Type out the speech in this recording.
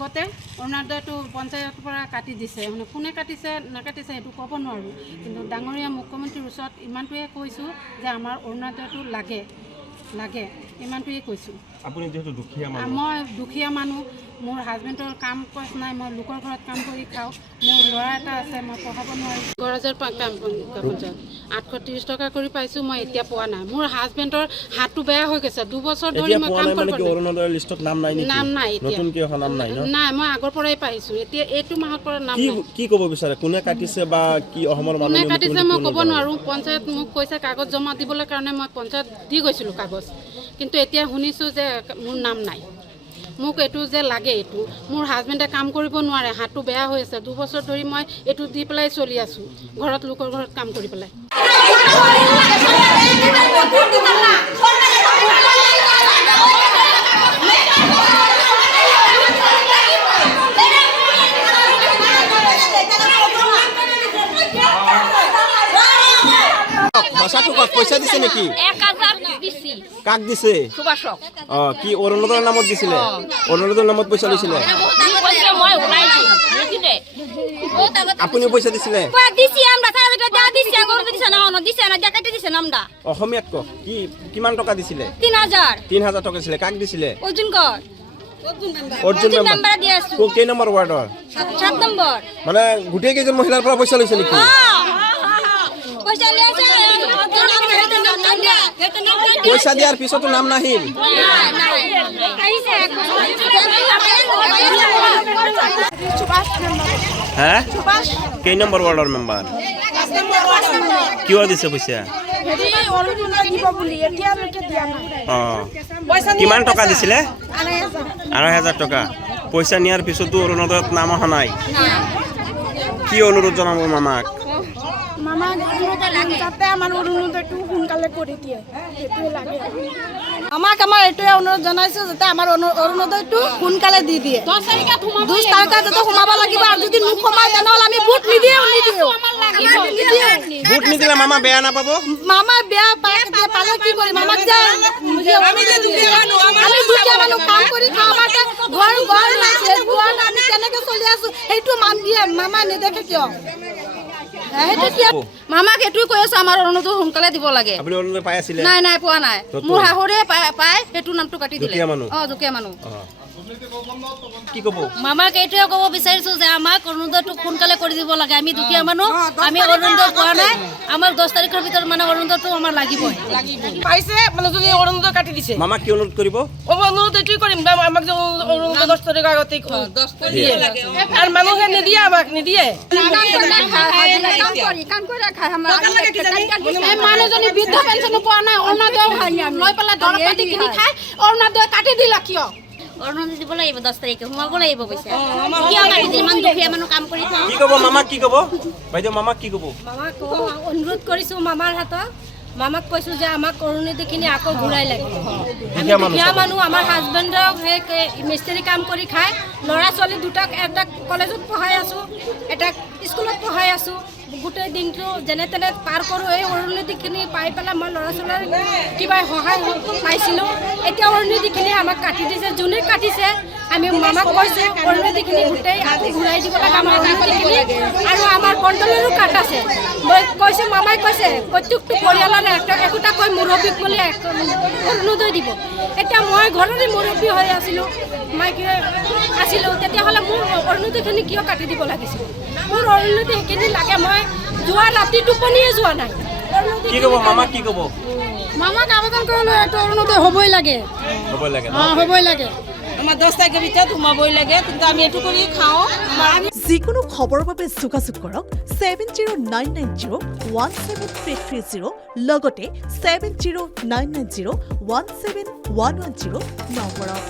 আগতে অৰুণোদয়টো পঞ্চায়তৰ পৰা কাটি দিছে মানে কোনে কাটিছে নাকাটিছে সেইটো ক'ব নোৱাৰোঁ কিন্তু ডাঙৰীয়া মুখ্যমন্ত্ৰীৰ ওচৰত ইমানটোৱে কৈছোঁ যে আমাৰ অৰুণোদয়টো লাগে ইমানটোৱে কৈছোঁ। আপুনি যেহেতু দুখীয়া মানুহ মই দুখীয়া মানুহ মোৰ হাজবেণ্ডৰ কাম কাজ নাই মই লোকৰ ঘৰত কাম কৰি খাওঁ মোৰ ল'ৰা এটা আছে মই পঢ়াব নোৱাৰোঁ 830 টকা কৰি পাইছোঁ মই এতিয়া পোৱা নাই মোৰ হাজবেণ্ডৰ হাতটো বেয়া হৈ গৈছে 2 বছৰ ধৰি মই কাম কৰিব অৰুণোদয়ৰ লিষ্টত নাম নাই নেকি নাম নাই নতুনকৈ অহা নাম নাই ন নাই মই আগৰ পৰাই পাইছোঁ এতিয়া এইটো মাহৰ পৰা নাম নাই কি ক'ব বিচাৰে কোনে কাটিছে বা কি অসমৰ মানুহে কোনে কাটিছে মই ক'ব নোৱাৰোঁ পঞ্চায়ত মোক কৈছে কাগজ জমা দিবলৈ কাৰণে মই পঞ্চায়ত দি গৈছিলোঁ কাগজ কিন্তু এতিয়া শুনিছোঁ যে মোৰ নাম নাই মোক এইটো যে লাগে এইটো মোৰ হাজবেণ্ডে কাম কৰিব নোৱাৰে হাতটো বেয়া হৈ আছে 2 বছৰ ধৰি মই এইটো দি পেলাই চলি আছোঁ ঘৰত লোকৰ ঘৰত কাম কৰি পেলাই পইচা দিছে নেকি 1000 দিছি কাক দিছে সুবাসক কি অৰুণোদয়ৰ নামত দিছিলে অৰুণোদয়ৰ নামত পইচা লৈছিলে মই ওলাই দিছি আপুনি পইচা দিছিলে দিছি আমরা তাহলে দা দিছি আগর দিছে না অন দিছে না জাকাতে দিছে নামডা অসমীয়াত ক কি কিমান টকা দিছিলে 3000 টকা দিছিলে কাক দিছিলে অর্জুন কর অৰ্জুন নাম্বাৰ দি আছো কেই নম্বৰ ৱাৰ্ডৰ 7 নম্বৰ মানে গোটেই কেইজন মহিলাৰ পৰা পইচা লৈছে নেকি পয়সা লেছে পইচা দিয়াৰ পিছতো নাম নাহিল হা কেই নম্বৰ ৱাৰ্ডৰ মেম্বাৰ কিয় দিছে পইচা কিমান টকা দিছিলে 2,500 টকা পইচা নিয়াৰ পিছতো অৰুণোদয়ত নাম অহা নাই কি অনুৰোধ জনাব মামাক আমাক আমাৰ এইটোৱে অনুৰোধ জনাইছো যাতে আমাৰ অৰুণোদয়টো সোনকালে দি দিয়ে 10 তাৰিখে যাতে সোমাব লাগিব আৰু যদি নোসোমাই তেনেহ'লে আমি ভোট নিদিওঁ ভোট নিদিলে মামা বেয়া নাপাব মামা বেয়া পালে কি কৰিম আমাক যে আমি দুখীয়া মানুহ কাম কৰি খাওঁ আমাৰ ঘৰ আমি কেনেকৈ চলি আছো সেইটো মান দিয়ে মামা নেদেখে কিয় মামাক এইটোৱে কৈ আছো আমাৰ অৰুণোদয় সোনকালে দিব লাগে আপুনি অৰুণোদয় পাই আছিলে নাই পোৱা নাই মোৰ হাহৰে পাই সেইটো নামটো কাটি দিলে দুখীয়া মানুহ কি ক'ব মামাক এইটোৱে ক'ব বিচাৰিছো যে আমাক অৰুণোদয়টো সোনকালে কৰি দিব লাগে আমি দুখীয়া মানুহ আমি অৰুণোদয় পোৱা নাই আমাৰ 10 তাৰিখৰ ভিতৰত মানে অৰুণোদয়টো আমাৰ লাগিবই পাইছে মানে যদি অৰুণোদয় কাটি দিছে মামাক কি অনুৰোধ কৰিব অনুৰোধ এইটোৱে কৰিম আমাক যে অৰুণোদয় 10 তাৰিখৰ আগতে দিয়ে আৰু মানুহে নিদিয়ে আমাক নিদিয়ে মানুহজনী বৃদ্ধ পেঞ্চনো পোৱা নাই অৰুণোদয় লৈ পেলাই দৰৱ পাতি কিনি খাই অৰুণোদয় কাটি দিলা কিয় অৰুণোদয় দিব লাগিব 10 তাৰিখে সোমাব লাগিব পইচা কিয় কাটি দিম ইমান দুখীয়া মানুহ কাম কৰি খাওঁ কি ক'ব মামাক কি ক'ব বাইদেউ মামাক কি ক'ব মামাক অনুৰোধ কৰিছো মামাৰ হাতত মামাক কৈছো যে আমাক অৰুণোদয়খিনি আকৌ ঘূৰাই লাগে আমি দুখীয়া মানুহ আমাৰ হাজবেণ্ডক মিস্ত্ৰী কাম কৰি খাই ল'ৰা ছোৱালী দুটাক এটা কলেজত পঢ়াই আছো এটা স্কুলত পঢ়াই আছো গোটেই দিনটো যেনে তেনে পাৰ কৰোঁ এই অৰুণোদয়খিনি পাই পেলাই মই ল'ৰা ছোৱালীৰ কিবা সহায় পাইছিলোঁ এতিয়া অৰুণোদয়খিনি আমাক কাটি দিছে যোনে কাটিছে আমি মামাক কৈছোঁ অৰুণোদয়খিনি গোটেই ঘূৰাই দিব লাগে আমাৰ অৰুণোদয়খিনি আৰু আমাৰ কণ্ট্ৰলৰো কাট আছে মই কৈছোঁ মামাই কৈছে প্ৰত্যেকটো পৰিয়ালৰে একোটাকৈ মুৰব্বীক বুলি অৰুণোদয় দিব এতিয়া মই ঘৰৰে মুৰব্বী হৈ আছিলোঁ মাইকী আছিলোঁ তেতিয়াহ'লে মোৰ অৰুণোদয়খিনি কিয় কাটি দিব লাগিছিল মোৰ অৰুণোদয় সেইখিনি লাগে মই যোৱা ৰাতি টোপনিয়ে যোৱা নাই কি ক'ব মামাক কি ক'ব মামাক আবেদন কৰিলে এইটো অৰুণোদয় হ'বই লাগে হ'বই লাগে আমাৰ 10 তাৰিখৰ ভিতৰত সোমাবই লাগে কিন্তু আমি এইটো কৰি খাওঁ যিকোনো খবৰৰ বাবে যোগাযোগ কৰক 7099017330 লগতে 7099017110 নম্বৰত